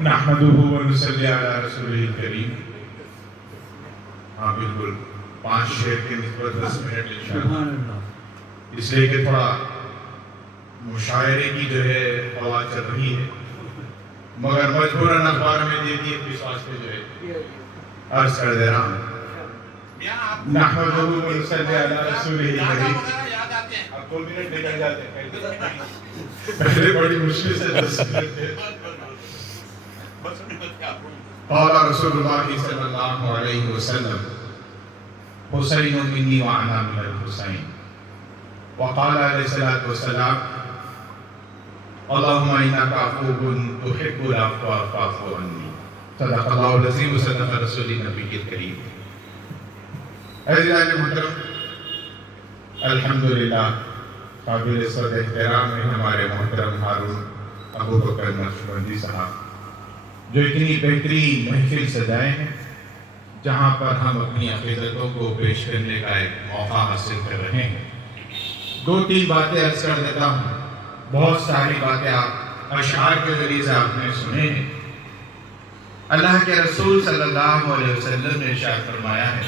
نحمدہ ونصلی علی رسولہ الکریم۔ ہاں بالکل 5 شعر کے نسبت 10 منٹ انشاءاللہ، اس لیے کہ تھوڑا مشاعرے کی جو ہے ہوا چل رہی ہے، مگر مجبوراً اخبار میں دے دی اس واسطے جو ہے عرض کر دے رہا ہوں۔ نحمدہ ونصلی علی رسولہ الکریم۔ اب 2 منٹ نکل جاتے ہیں، پہلے بڑی مشکل سے 10 منٹ تھے۔ قال رسول اللہ صلی اللہ علیہ وسلم حسین منی وانا من الحسین، وقال علیہ الصلوۃ والسلام اللہم انک عفو تحب العفو فاعف عنی۔ صدق اللہ العظیم وصدق رسول النبی الکریم۔ عزیزان محترم، الحمدللہ قابل صد احترام ہے ہمارے محترم ہارون ابو بکر نقشبندی صاحب، جو اتنی بہترین محفل سجائے ہیں جہاں پر ہم اپنی عقیدتوں کو پیش کرنے کا ایک موقع حاصل کر رہے ہیں۔ 2-3 باتیں عرض کر دیتا ہوں، بہت ساری باتیں آپ اشعار کے ذریعے سے آپ نے سنے ہیں۔ اللہ کے رسول صلی اللہ علیہ وسلم نے ارشاد فرمایا ہے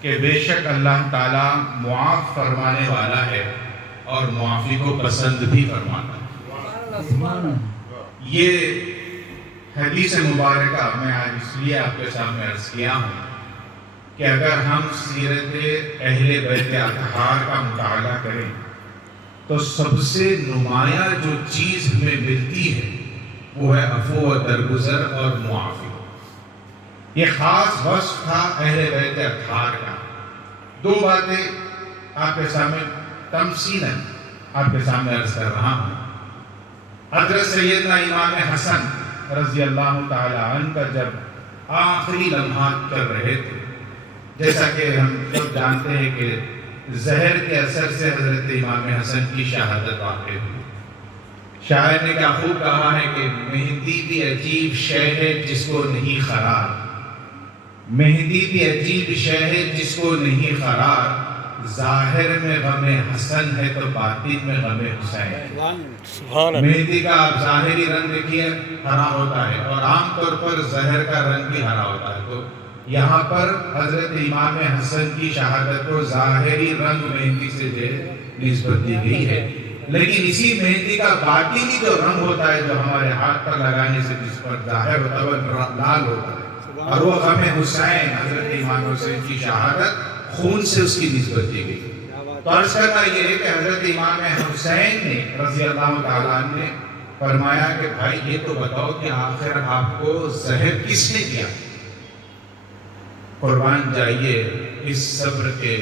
کہ بے شک اللہ تعالیٰ معاف فرمانے والا ہے اور معافی کو پسند بھی فرماتا ہے۔ یہ حدیث مبارکہ میں آج اس لیے آپ کے سامنے عرض کیا ہوں کہ اگر ہم سیرت اہل بیت اطہار کا مطالعہ کریں تو سب سے نمایاں جو چیز ہمیں ملتی ہے وہ ہے عفو و درگزر اور معافی۔ یہ خاص وصف تھا اہل بیت اطہار کا۔ 2 باتیں آپ کے سامنے تمثیلاً آپ کے سامنے عرض کر رہا ہوں۔ حضرت سیدنا امام حسن رضی اللہ تعالی عنہ کا جب آخری لمحات چل رہے تھے، جیسا کہ ہم سب جانتے ہیں کہ زہر کے اثر سے حضرت امام حسن کی شہادت واقع ہوئی۔ شاعر نے کیا خوب کہا ہے کہ مہندی بھی عجیب شے ہے جس کو نہیں قرار، مہندی بھی عجیب شے ہے جس کو نہیں قرار، ظاہر میں غم حسن ہے تو باطن میں غم حسین۔ مہندی کا آپ ظاہری رنگ دیکھیے ہرا ہوتا ہے، اور عام طور پر زہر کا رنگ بھی ہرا ہوتا ہے، تو یہاں پر حضرت امام حسن کی شہادت کو ظاہری رنگ مہندی سے نسبت دی گئی ہے، لیکن اسی مہندی کا باطنی جو رنگ ہوتا ہے جو ہمارے ہاتھ پر لگانے سے جس پر ظاہر ہوتا ہے وہ لال ہوتا ہے، اور وہ غم حسین حضرت امام حسین کی شہادت خون سے اس کی نسبت دی گئی۔ تو عرض کرنا یہ ہے کہ حضرت امام حسین نے رضی اللہ تعالیٰ عنہ نے فرمایا کہ بھائی یہ تو بتاؤ کہ آخر آپ کو زہر کس نے دیا؟ قربان جائیے اس صبر کے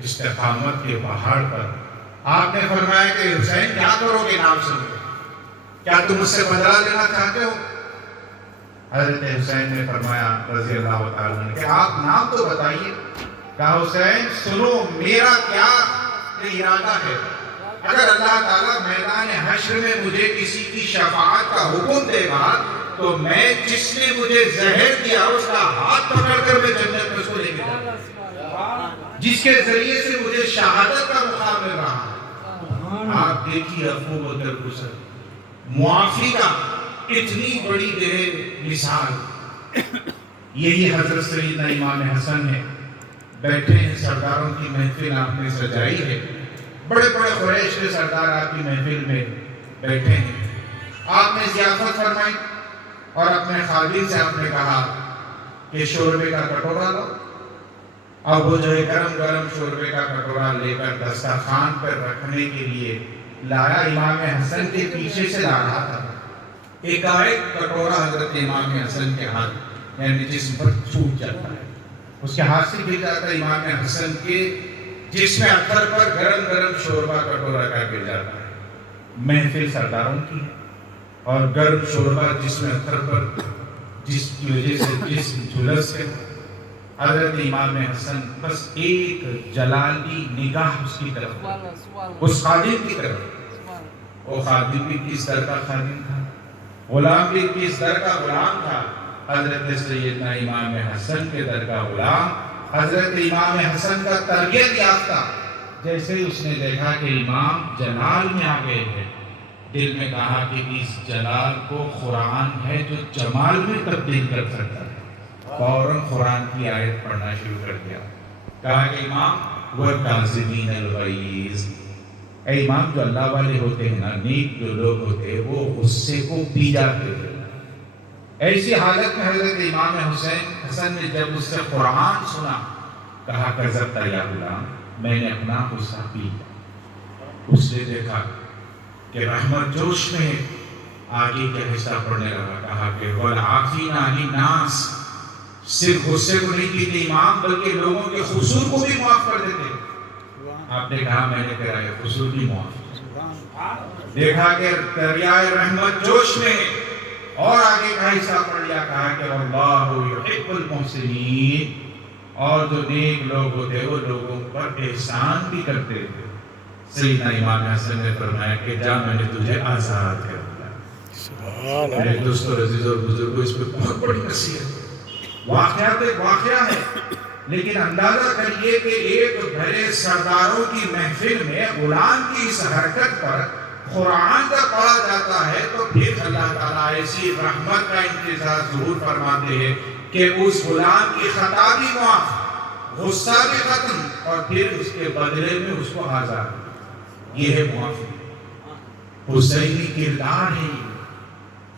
استقامت کے پہاڑ پر۔ آپ نے فرمایا کہ حسین کیا کرو گے نام سن کے؟ کیا تم اس سے بدلہ لینا چاہتے ہو؟ حضرت حسین نے فرمایا رضی اللہ تعالیٰ عنہ کہ آپ نام تو بتائیے۔ کہا حسین سنو میرا کیا ارادہ ہے، اگر اللہ تعالیٰ میدان حشر میں مجھے کسی کی شفاعت کا حکم دے گا تو میں جس نے مجھے زہر دیا اس کا ہاتھ پکڑ کر میں جنت میں اس کو لے کے جاؤں گا، جس کے ذریعے سے مجھے شہادت کا مقام مل رہا ہے۔ آپ دیکھیے عفو و درگزر، معافی کا اتنی بڑی مثال۔ یہی حضرت سیدنا امام حسن ہے، بیٹھے ہیں، سرداروں کی محفل آپ نے سجائی ہے، بڑے بڑے قریش کے سردار آپ کی محفل میں بیٹھے ہیں، آپ نے ضیافت فرمائی اور اپنے خادم سے آپ نے کہا کہ شوربے کا کٹورا لو، اور وہ جو ہے گرم گرم شوربے کا کٹورا لے کر دسترخوان پر رکھنے کے لیے لایا، امام حسن کے پیچھے سے لا رہا تھا، ایک کٹورا حضرت امام حسن کے ہاتھ یعنی جسم پر چھوٹ جاتا ہے، اس کے ہاتھ سے گر جاتا ہے، امام حسن کے جسم اثر پر گرم گرم شوربہ کٹورا کا گر جاتا ہے۔ محفل سرداروں کی ہے اور گرم شوربہ جسم اثر پر جس کی وجہ سے جسم جھلس ہے۔ حضرت امام حسن بس ایک جلالی نگاہ اس کی طرف، اس خادم کی طرف، وہ خادم بھی کس در کا خادم تھا، غلام بھی کس در کا غلام تھا، حضرت سیدنا امام حسن کے در کا غلام، حضرت امام حسن کا تربیت یافتہ۔ جیسے اس نے دیکھا کہ امام جلال میں آ گئے ہیں، دل میں کہا کہ اس جلال کو قرآن ہے جو جمال میں تبدیل کر سکتا ہے، فوراً قرآن کی آیت پڑھنا شروع کر دیا۔ کہا کہ امام وَالْكَاظِمِينَ الْغَيْظَ، اے امام جو اللہ والے ہوتے ہیں نا، نیک جو لوگ ہوتے ہیں وہ غصے کو پی جاتے ہیں۔ ایسی حالت میں حضرت امام حسن نے جب اس سے قرآن سنا، کہا کذبت یا غلام، میں نے اپنا غصہ پی لیا۔ اس نے دیکھا کہ رحمت جوش میں آگے کا حصہ پڑھنے لگا، کہا کہ وَالْعَافِينَ عَنِ النَّاسِ، صرف غصے کو نہیں پیتے امام بلکہ لوگوں کے قصور کو بھی معاف کر دیتے۔ آپ نے کہا میں نے تیرا یہ قصور بھی معاف۔ دیکھا کہ دریائے رحمت جوش میں، اور آگے کا حصہ پڑھ لیا، کہا کہ وَاللَّهُ يُحِبُّ الْمُحْسِنِينَ، اور جو نیک لوگ ہوتے وہ لوگوں پر احسان بھی کرتے تھے۔ سیدنا امام حسن نے فرمایا کہ جا میں نے تجھے آزاد کر دیا۔ میرے دوستو عزیز اور بزرگوں، اس پہ بہت بڑی نصیحت ہے۔ واقعہ تو ایک واقعہ ہے، لیکن اندازہ کریے کہ ایک بڑے سرداروں کی محفل میں غلام کی اس حرکت پر قرآن کا پڑھا جاتا ہے، تو پھر اللہ تعالیٰ ایسی رحمت کا انتظار ضرور فرماتے ہیں کہ اس غلام کی خطا بھی معاف، غصہ بھی ختم، اور پھر اس کے بدلے میں اس کو آزاد۔ یہ ہے معافی، حسینی کردار ہے۔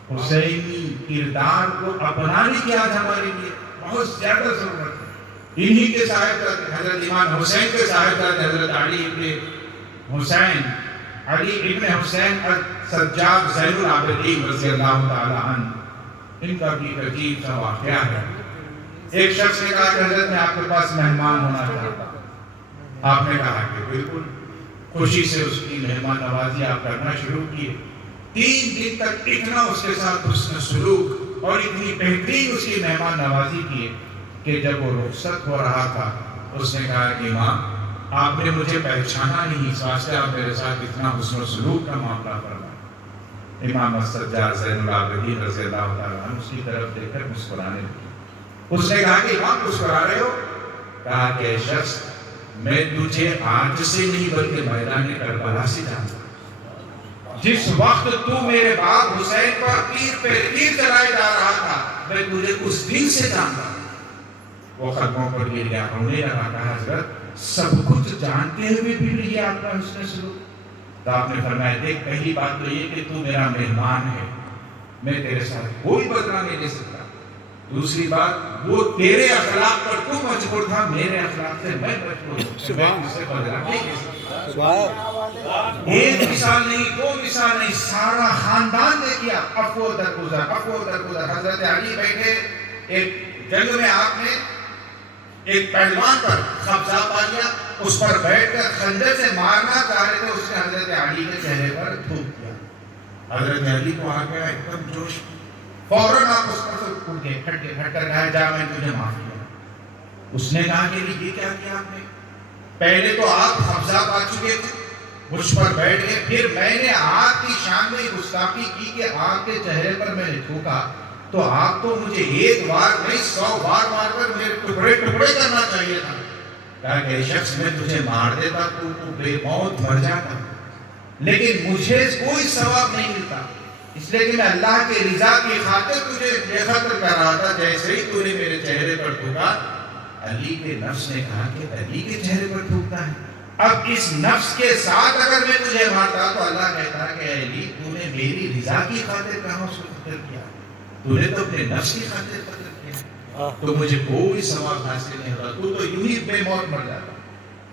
حسینی کردار کو اپنانے کی آج ہمارے لیے بہت زیادہ ضرورت ہے۔ انہی کے صاحبزادے حضرت امام حسین کے صاحبزادے حضرت علی ابن حسین السجاد زین العابدین رضی اللہ تعالی عنہ، ان کا بھی عجیب سا واقعہ ہے۔ ایک شخص نے کہا کہ حضرت میں آپ کے پاس مہمان ہونا چاہتا ہوں۔ آپ نے کہا کہ بالکل، خوشی سے اس کی مہمان نوازی آپ کرنا شروع کیے۔ 3 دن تک اتنا اس کے ساتھ حسن سلوک اور اتنی بہترین اس کی مہمان نوازی کیے کہ جب وہ رخصت ہو رہا تھا، اس نے کہا کہ امام آپ نے مجھے پہچانا نہیں، اس واسطے آپ میرے ساتھ اتنا حسن و سلوک کا معاملہ فرمائیں۔ امام السجاد زین العابدین رضی اللہ تعالیٰ عنہ اس کی طرف دیکھ کر مسکرانے لگے۔ اس نے کہا کہ امام مسکرا رہے ہو؟ کہا کہ اے شخص، میں تجھے آج سے نہیں بلکہ میدان کربلا سے جانتا ہوں۔ جس وقت تو میرے باپ حسین پر تیر پہ تیر چلائے جا رہا تھا، میں تجھے اس دن سے جانتا ہوں۔ وہ قدموں پر گر گیا، رونے لگا، کہا حضرت سب کچھ جانتے ہوئے بھی یہ آپ کا حسن سلوک؟ تو آپ نے فرمایا دیکھ، پہلی بات تو یہ کہ تو میرا مہمان ہے، میں تیرے ساتھ کوئی بدلہ نہیں لے سکتا۔ دوسری بات، وہ تیرے اخلاق پر تو مجبور تھا، میرے اخلاق سے میں مجبور ہوں، میں اس سے بدلہ نہیں لے سکتا۔ ایک مثال نہیں، 2 مثال نہیں، سارا خاندان نے کیا، افو درگزر، افو درگزر۔ حضرت علی بیٹھے ایک جنگ میں، آپ نے ایک پہلوان پر قبضہ پا لیا، اس پر بیٹھ کر خنجر سے مارنا چاہ رہے تھے، اس نے حضرت علی کے چہرے پر تھوک دیا۔ حضرت علی کو آ گیا ایک دم جوش، فوراً آپ اس پر سے اٹھ گئے، ہٹ کر کہا جا میں تجھے معاف کیا۔ اس نے کہا کہ یہ کیا کیا آپ نے؟ پہلے تو آپ قبضہ پا چکے تھے، مجھ پر بیٹھ گئے، پھر میں نے آپ کی شان میں گستاخی کی کہ آپ کے چہرے پر میں نے تھوکا، تو آپ تو مجھے ایک بار نہیں 100 بار مار کر میرے ٹکڑے ٹکڑے کرنا چاہیے تھا۔ کہا کہ شخص میں تجھے مار دیتا تو بے موت مر جاتا، لیکن مجھے کوئی ثواب نہیں ملتا، اس لیے کہ میں اللہ کے رضا کی خاطر تجھے بے خطر کر رہا تھا۔ جیسے ہی تو نے میرے چہرے پر تھوکا، علی کے نفس نے کہا کہ علی کے چہرے پر تھوکتا ہے، اب اس نفس کے ساتھ اگر میں تجھے مارتا تو اللہ کہتا کہ علی تو نے میری رضا کی خاطر کہاں اس کو قتل کیا، تو نے تو اپنے نفس کی خاطر قتل کیا، تو مجھے کوئی ثواب حاصل نہیں ہوتا، تو یوں ہی بے موت مر جاتا۔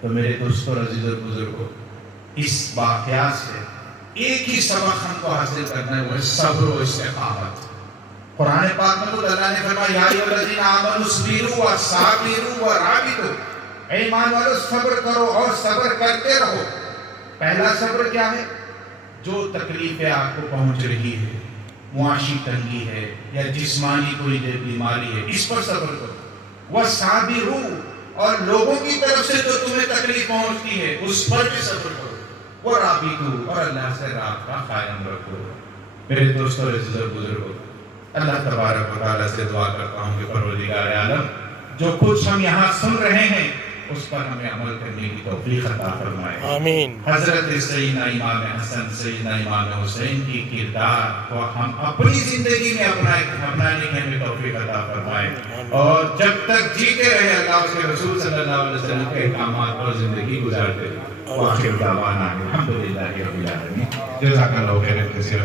تو میرے دوستوں عزیز اور بزرگوں، اس واقعہ سے ایک ہی سبق ہم کو حاصل کرنا ہے، وہ ہے صبر و استقامت۔ قرآن پاک میں تو اللہ نے فرمایا یا ایھا الذین آمنوا اصبروا وصابروا ورابطوا، اے ایمان والو صبر کرو اور صبر کرتے رہو۔ پہلا صبر کیا ہے؟ جو تکلیفیں آپ کو پہنچ رہی ہے، معاشی تنگی ہے یا جسمانی کوئی بیماری ہے، اس پر صبر کرو۔ وصابروا، اور لوگوں کی طرف سے جو تمہیں تکلیف پہنچتی ہے اس پر بھی صبر کرو۔ ورابطوا، اور اللہ سے رابطہ قائم رکھو۔ میرے دوستوں عزیز اور بزرگوں، اللہ تبارک و تعالیٰ سے دعا کرتا ہوں کہ پروردگار عالم، جو کچھ ہم یہاں سن رہے ہیں اس پر ہمیں عمل کرنے کی توفیق عطا فرمائے. آمین. حضرت سیدنا امام حسن سیدنا امام حسین کی کردار کو ہم اپنی زندگی میں اپنانے کی ہمیں توفیق عطا فرمائے, اور جب تک جیتے رہے اللہ اس کے رسول صلی اللہ علیہ وسلم کے احکامات پر زندگی گزارتے رہے. وآخر دعوانا الحمدللہ رب العالمین. جزاک اللہ خیرا کثیرا.